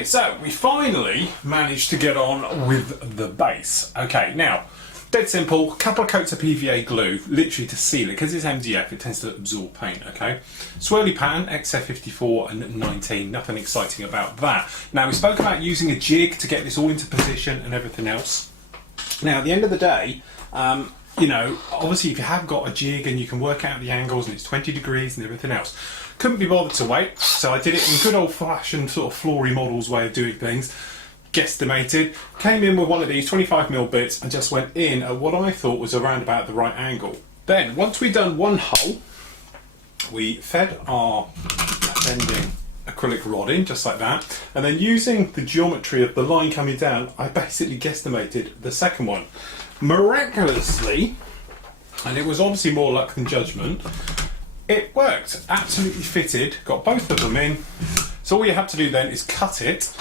Okay, so we finally managed to get on with the base. Okay, now, dead simple, couple of coats of PVA glue, literally to seal it, because it's MDF, it tends to absorb paint, okay? Swirly pattern, XF54 and 19, nothing exciting about that. Now, we spoke about using a jig to get this all into position and everything else. Now, at the end of the day, you know, obviously if you have got a jig and you can work out the angles and it's 20 degrees and everything else, couldn't be bothered to wait, so I did it in good old-fashioned sort of flory models way of doing things. Guesstimated, came in with one of these 25mm bits and just went in at what I thought was around about the right angle. Then, once we'd done one hole, we fed our bending acrylic rod in, just like that, and then using the geometry of the line coming down, I basically guesstimated the second one. Miraculously, and it was obviously more luck than judgment, it worked, absolutely fitted, got both of them in. So all you have to do then is cut it,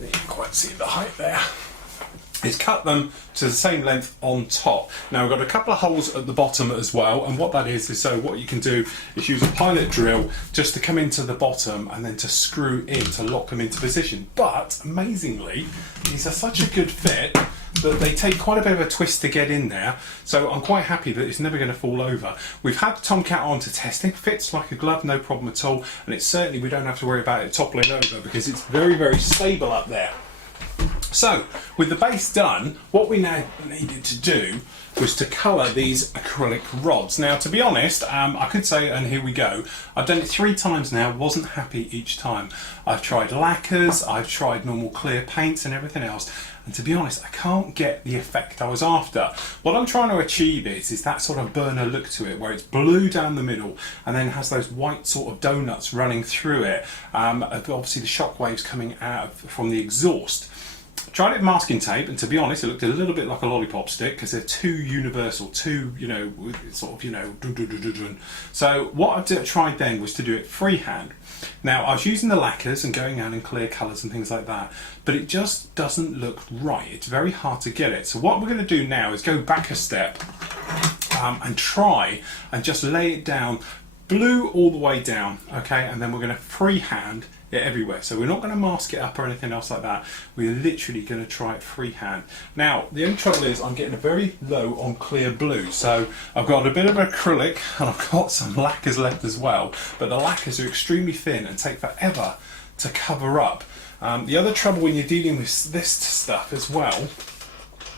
you can quite see the height there, is cut them to the same length on top. Now we've got a couple of holes at the bottom as well, and what that is so what you can do is use a pilot drill just to come into the bottom and then to screw in to lock them into position. But amazingly, these are such a good fit that they take quite a bit of a twist to get in there, so I'm quite happy that it's never going to fall over. We've had Tomcat on to testing, fits like a glove, no problem at all, and it's certainly, we don't have to worry about it toppling over because it's very, very stable up there. So, with the base done, what we now needed to do was to colour these acrylic rods. Now, to be honest, I could say, and here we go, I've done it 3 times now, wasn't happy each time. I've tried lacquers, I've tried normal clear paints and everything else, and to be honest, I can't get the effect I was after. What I'm trying to achieve is that sort of burner look to it, where it's blue down the middle and then has those white sort of donuts running through it. Obviously the shock waves coming out from the exhaust. Tried it with masking tape, and to be honest, it looked a little bit like a lollipop stick because they're too universal, too, you know, sort of, you know, dun, dun, dun, dun, dun. So what I tried then was to do it freehand. Now, I was using the lacquers and going out in clear colours and things like that, but it just doesn't look right. It's very hard to get it. So what we're going to do now is go back a step and try and just lay it down, blue all the way down, okay, and then we're going to freehand it everywhere. So we're not going to mask it up or anything else like that. We're literally going to try it freehand. Now, the only trouble is I'm getting a very low on clear blue. So I've got a bit of acrylic and I've got some lacquers left as well, but the lacquers are extremely thin and take forever to cover up. The other trouble when you're dealing with this stuff as well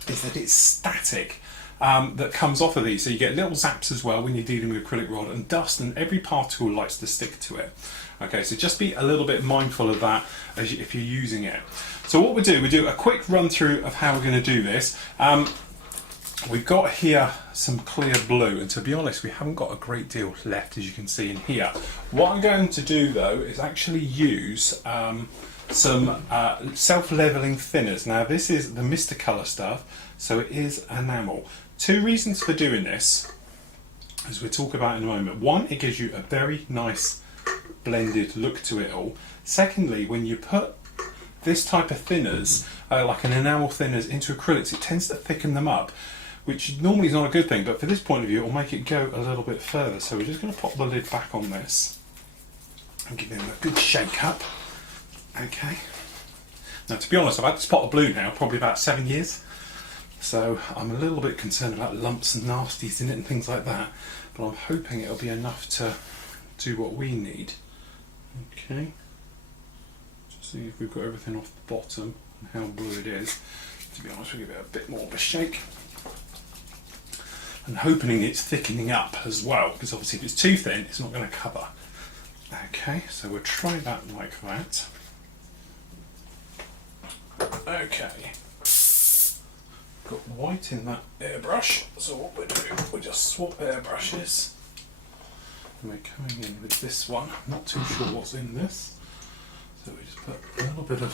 is that it's static. That comes off of these, so you get little zaps as well when you're dealing with acrylic rod, and dust, and every particle likes to stick to it. Okay, so just be a little bit mindful of that if you're using it. So what we do a quick run through of how we're going to do this. We've got here some clear blue, and to be honest, we haven't got a great deal left, as you can see in here. What I'm going to do though is actually use some self-leveling thinners. Now this is the Mr. Colour stuff, so it is enamel. 2 reasons for doing this, as we'll talk about in a moment. One, it gives you a very nice blended look to it all. Secondly, when you put this type of thinners, like an enamel thinners, into acrylics, it tends to thicken them up, which normally is not a good thing, but for this point of view, it will make it go a little bit further. So we're just going to pop the lid back on this and give it a good shake up. Okay. Now, to be honest, I've had this pot of blue now probably about 7 years, so I'm a little bit concerned about lumps and nasties in it and things like that, but I'm hoping it'll be enough to do what we need. Okay. Just see if we've got everything off the bottom and how blue it is. To be honest, we'll give it a bit more of a shake. And hoping it's thickening up as well, because obviously if it's too thin, it's not going to cover. Okay, so we'll try that like that. Okay, got white in that airbrush, so what we'll do, we'll just swap airbrushes, and we're coming in with this one. I'm not too sure what's in this, so we just put a little bit of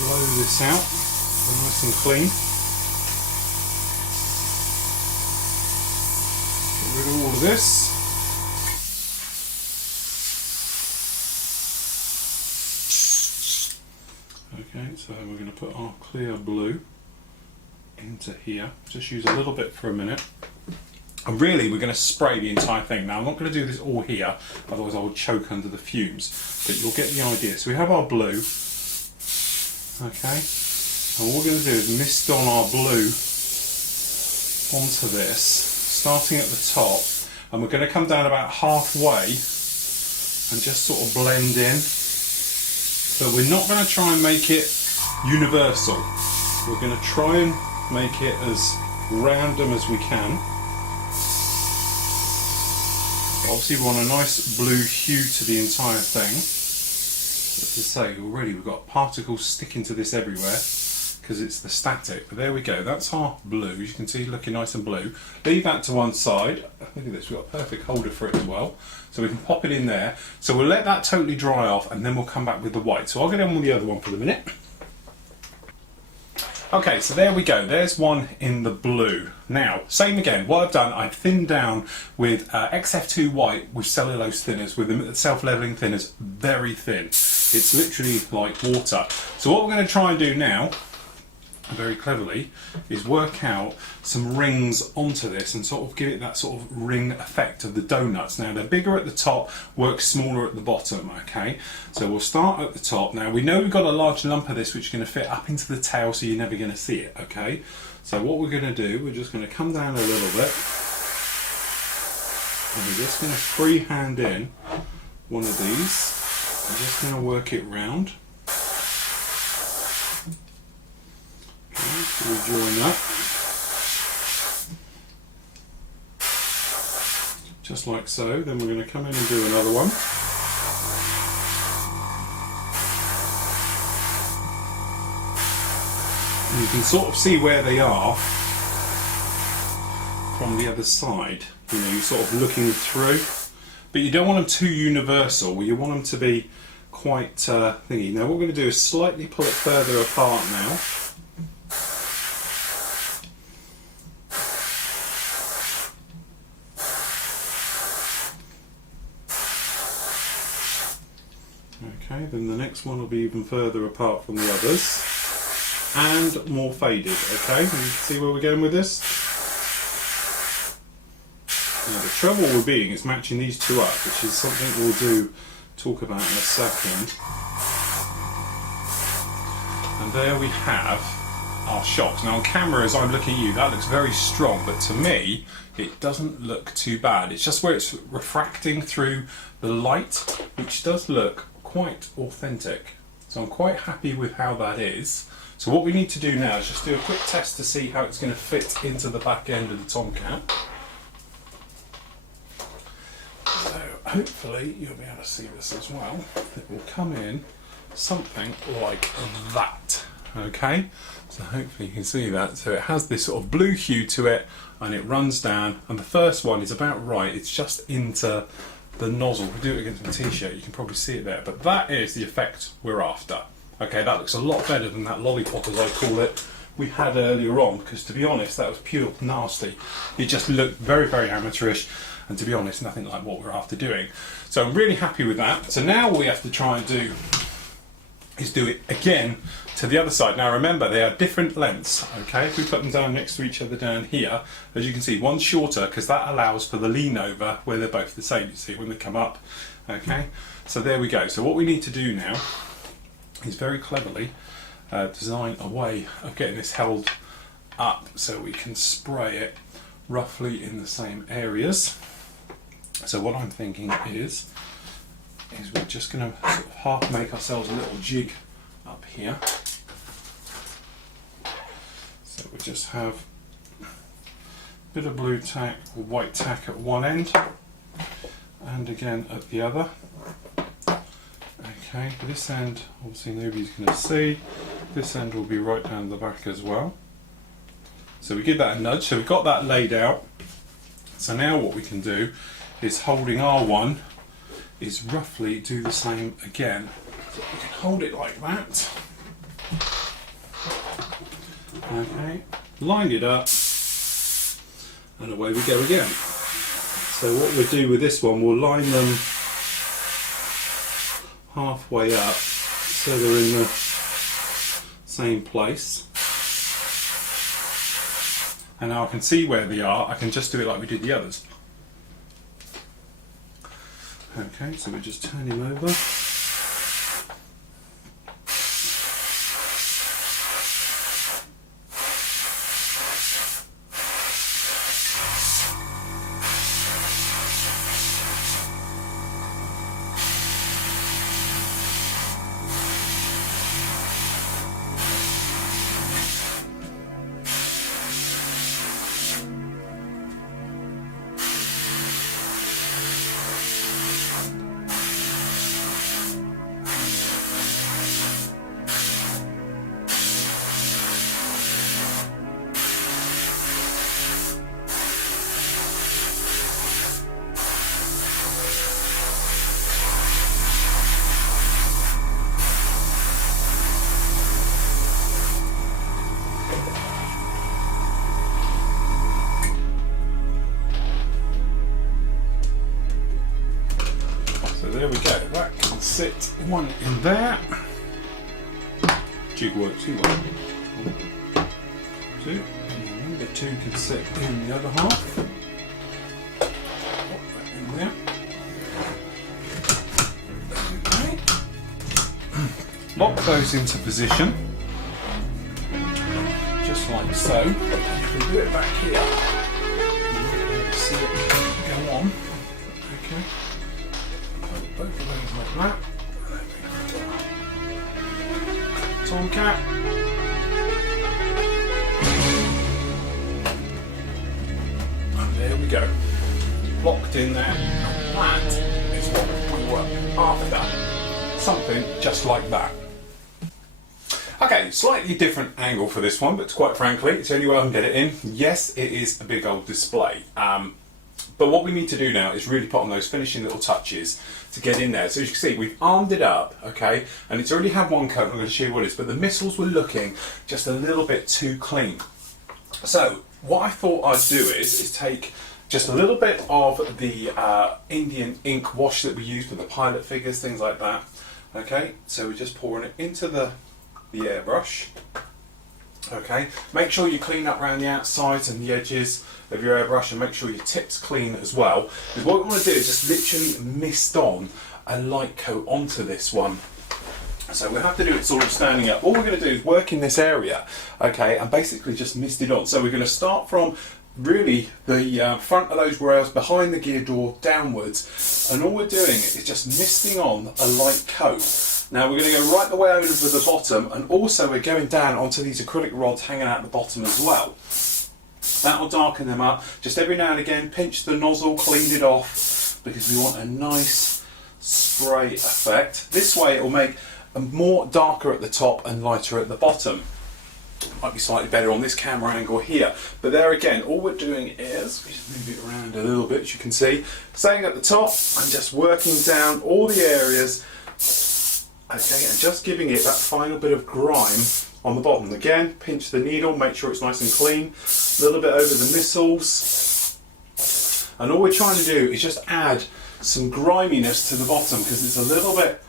blow this out, so nice and clean. Get rid of all of this. Okay, so we're going to put our clear blue into here. Just use a little bit for a minute. And really, we're going to spray the entire thing. Now, I'm not going to do this all here, otherwise I will choke under the fumes. But you'll get the idea. So we have our blue, okay? And what we're going to do is mist on our blue onto this, starting at the top, and we're going to come down about halfway and just sort of blend in. But we're not going to try and make it universal. We're going to try and make it as random as we can. Obviously we want a nice blue hue to the entire thing. As I say, already we've got particles sticking to this everywhere because it's the static. But there we go, that's our blue. As you can see, looking nice and blue. Leave that to one side. Look at this, we've got a perfect holder for it as well. So we can pop it in there. So we'll let that totally dry off and then we'll come back with the white. So I'll get on with the other one for the minute. Okay, so there we go, there's one in the blue. Now, same again, what I've done, I've thinned down with XF2 white with cellulose thinners, with the self-leveling thinners, very thin. It's literally like water. So what we're going to try and do now, very cleverly, is work out some rings onto this and sort of give it that sort of ring effect of the donuts. Now they're bigger at the top, work smaller at the bottom, okay? So we'll start at the top. Now we know we've got a large lump of this which is going to fit up into the tail, so you're never going to see it, okay? So what we're going to do, we're just going to come down a little bit and we're just going to freehand in one of these. I'm just going to work it round. So we join that, just like so. Then we're going to come in and do another one. And you can sort of see where they are from the other side. You know, you're sort of looking through, but you don't want them too universal. You want them to be quite thingy. Now what we're going to do is slightly pull it further apart now. Okay, then the next one will be even further apart from the others and more faded. Okay, you can see where we're going with this. Now the trouble we're being is matching these two up, which is something we'll talk about in a second. And there we have our shocks. Now on camera, as I'm looking at you, that looks very strong, but to me it doesn't look too bad. It's just where it's refracting through the light, which does look quite authentic. So I'm quite happy with how that is. So what we need to do now is just do a quick test to see how it's going to fit into the back end of the Tomcat. So hopefully you'll be able to see this as well. It will come in something like that. Okay, so hopefully you can see that. So it has this sort of blue hue to it and it runs down, and the first one is about right. It's just into the nozzle. If we do it against my t-shirt, you can probably see it there, but that is the effect we're after. Okay, that looks a lot better than that lollipop, as I call it, we had earlier on, because to be honest, that was pure nasty. It just looked very, very amateurish, and to be honest, nothing like what we're after doing. So I'm really happy with that. So now what we have to try and do is do it again to the other side. Now remember, they are different lengths, okay? If we put them down next to each other down here, as you can see, one's shorter because that allows for the lean over where they're both the same, you see, when they come up, okay? So there we go. So what we need to do now is very cleverly design a way of getting this held up so we can spray it roughly in the same areas. So what I'm thinking is we're just going to sort of half make ourselves a little jig up here. So we just have a bit of blue tack or white tack at one end and again at the other. Okay, this end obviously nobody's going to see. This end will be right down the back as well. So we give that a nudge. So we've got that laid out. So now what we can do is, holding R1, is roughly do the same again. So we can hold it like that. Okay, line it up, and away we go again. So what we'll do with this one, we'll line them halfway up so they're in the same place. And now I can see where they are. I can just do it like we did the others. Okay, so we just turn him over. There we go, that can sit one in there. Jig works, two works. Two, and number two can sit in the other half. Pop that in there. Okay. Lock those into position. Just like so. If we do it back here, you'll see it go on. Okay. Both of those like that. Tomcat. And there we go. Locked in there. And that is what we were after. Something just like that. Okay, slightly different angle for this one, but quite frankly, it's the only way I can get it in. Yes, it is a big old display. But what we need to do now is really put on those finishing little touches to get in there. So as you can see, we've armed it up, okay, and it's already had one coat. I'm going to show you what it is, but the missiles were looking just a little bit too clean. So what I thought I'd do is take just a little bit of the Indian ink wash that we use for the pilot figures, things like that. Okay, so we're just pouring it into the airbrush. Okay, make sure you clean up around the outsides and the edges of your airbrush, and make sure your tip's clean as well. Because what we want to do is just literally mist on a light coat onto this one. So we'll have to do it sort of standing up. All we're going to do is work in this area, okay, and basically just mist it on. So we're going to start from really the front of those rails, behind the gear door, downwards, and all we're doing is just misting on a light coat. Now we're going to go right the way over to the bottom, and also we're going down onto these acrylic rods hanging out the bottom as well. That'll darken them up. Just every now and again pinch the nozzle, clean it off, because we want a nice spray effect. This way it will make a more darker at the top and lighter at the bottom. Might be slightly better on this camera angle here, but there again, all we're doing is, we just move it around a little bit, as you can see, staying at the top and just working down all the areas, okay, and just giving it that final bit of grime on the bottom. Again, pinch the needle, make sure it's nice and clean, a little bit over the missiles, and all we're trying to do is just add some griminess to the bottom because it's a little bit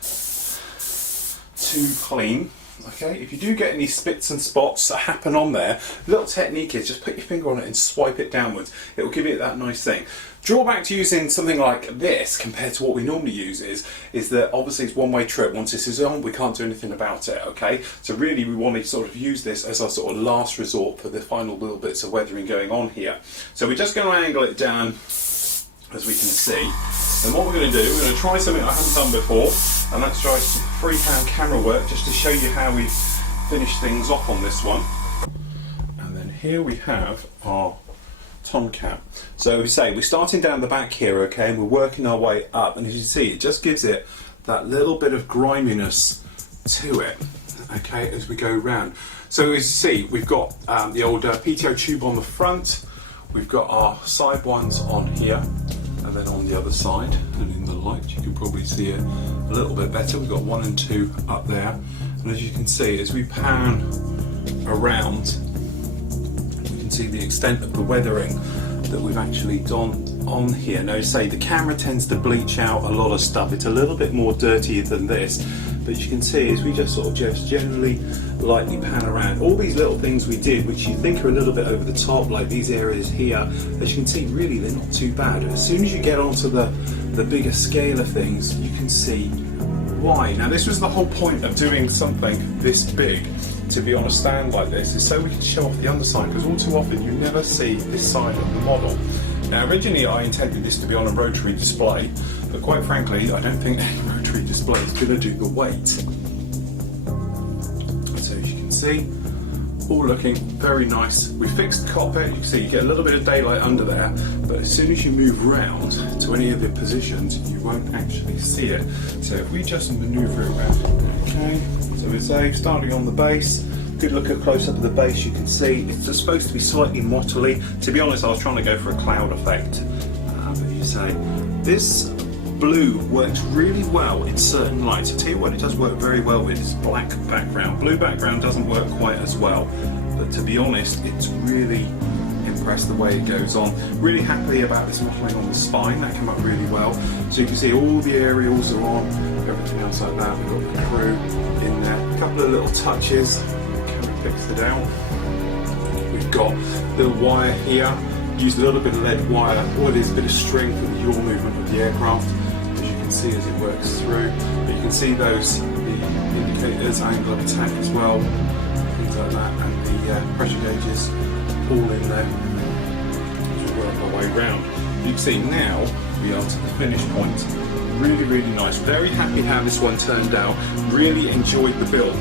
too clean. Okay, if you do get any spits and spots that happen on there, the little technique is just put your finger on it and swipe it downwards. It will give it that nice thing. Drawback to using something like this compared to what we normally use is that obviously it's one-way trip. Once this is on, we can't do anything about it, okay? So really we want to sort of use this as our sort of last resort for the final little bits of weathering going on here. So we're just going to angle it down, as we can see. And what we're going to do, we're going to try something I haven't done before, and let's try some freehand camera work just to show you how we've finished things off on this one. And then here we have our Tomcat. So we say we're starting down the back here, okay, and we're working our way up, and as you see, it just gives it that little bit of griminess to it, okay, as we go round. So as you see, we've got the old PTO tube on the front, we've got our side ones on here, and then on the other side, and in the light you can probably see it a little bit better. We've got 1 and 2 up there, and as you can see, as we pan around, we can see the extent of the weathering that we've actually done on here. Now, say the camera tends to bleach out a lot of stuff. It's a little bit more dirty than this, But you can see as we just sort of just generally lightly pan around, all these little things we did, which you think are a little bit over the top, like these areas here, as you can see, really they're not too bad. As soon as you get onto the bigger scale of things, you can see why. Now this was the whole point of doing something this big, to be on a stand like this, is so we can show off the underside, because all too often you never see this side of the model. Now originally I intended this to be on a rotary display, but quite frankly I don't think any rotary display is going to do the weight. So as you can see, all looking very nice. We fixed the cockpit, you can see you get a little bit of daylight under there, but as soon as you move round to any of the positions you won't actually see it. So if we just manoeuvre it around, okay, so we're safe, starting on the base. Good look at close up of the base, you can see it's just supposed to be slightly mottly. To be honest, I was trying to go for a cloud effect, but you say this blue works really well in certain lights. I tell you what, it does work very well with this black background. Blue background doesn't work quite as well, but to be honest, it's really impressed the way it goes on. Really happy about this mottling on the spine, that came up really well. So you can see all the aerials are on, everything else like that. We've got the crew in there. A couple of little touches. Fixed it out. We've got the wire here, used a little bit of lead wire, all it is a bit of string for the yaw movement of the aircraft, as you can see as it works through. But you can see those, the indicators, angle of attack as well, things like that, and the pressure gauges all in there as we work our way round. You can see now we are to the finish point. Really, really nice. Very happy how this one turned out. Really enjoyed the build.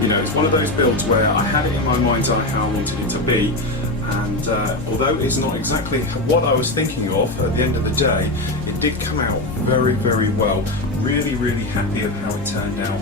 You know, it's one of those builds where I had it in my mind's eye how I wanted it to be, and although it's not exactly what I was thinking of at the end of the day, it did come out very, very well. Really, really happy of how it turned out.